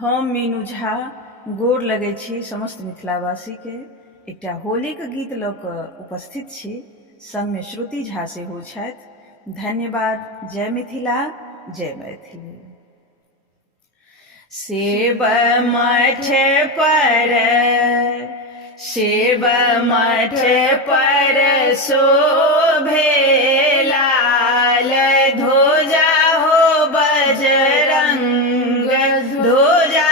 हम मीनू झा गोर लगै छी समस्त मिथिलावासी के एकटा होलीक गीत लऽ कऽ उपस्थित छी। संगमे श्रुति झा सेहो छथि। धन्यवाद। जय मिथिला, जय मैथिली। सेब मठ पर शोभे लाल ध्वजा हो बजरंग ध्वजा।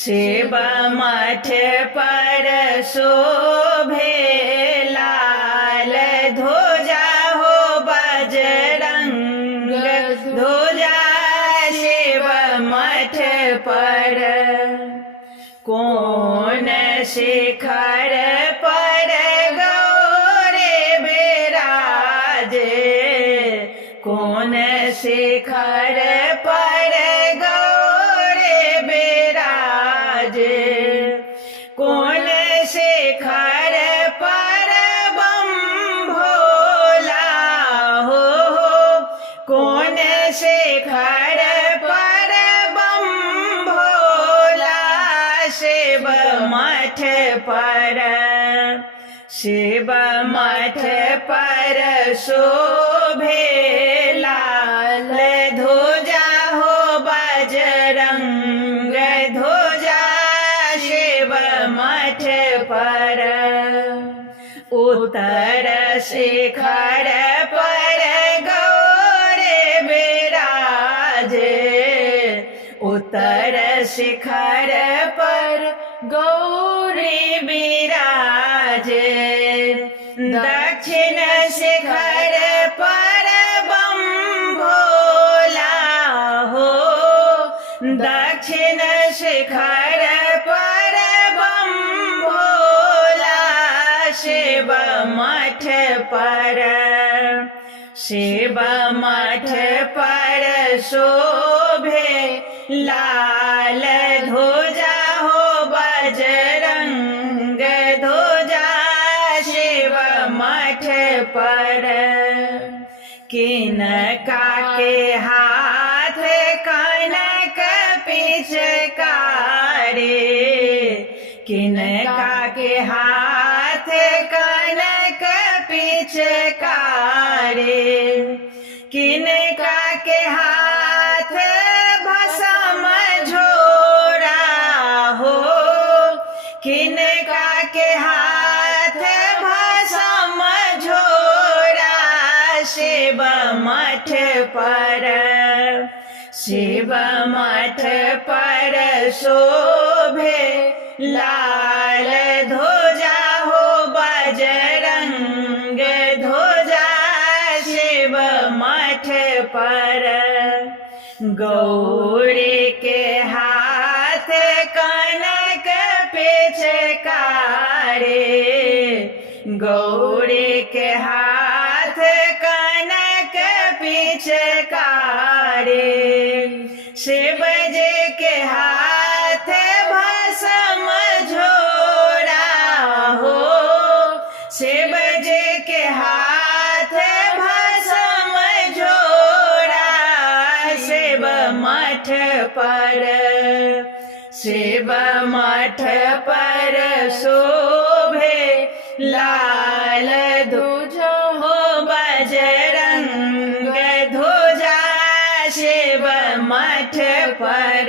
सेब मठ पर शोभे लाल ध्वजा हो बजरंग ध्वजा। सेब मठ पर कोन शिखर पर गौरे बिराजे। कोन शिखर पर गौरे बिराजे। कोन शिखर पर बम भोला हो। कोन शिखर पर बम भोला। शिव मठ पर शोभे लाल ध्वजा हो बजरंग ध्वजा। शिव मठ पर उत्तर शिखर पर गौरे बिराजे। उत्तर शिखर पर गौरी बिराजे। दक्षिण शिखर पर बम भोला हो। दक्षिण शिखर पर बम भोला। शिव मठ पर शोभे लाल ध्वजा हो बजरंग ध्वजा। शिव मठ पर किनका के हाथ कनक पिचकारी। किनका के हाथ कनक पिचकारी। किनका के हाथ भस्म झोरा हो। किनका के हाथ भस्म झोरा। शिव मठ पर शोभे लाल ध्वजा हो बजरंग ध्वजा। शिव मठ पर गौरी के हाथ कनक पिचकारी। गौरी के हाथ कनक पिचकारी। शिव जी के हाथ भस्म झोरा हो। शिव जी के हाथ भस्म झोरा। शिव मठ पर शोभे लाल ध्वजा हो बजरंग ध्वजा। शिव मठ पर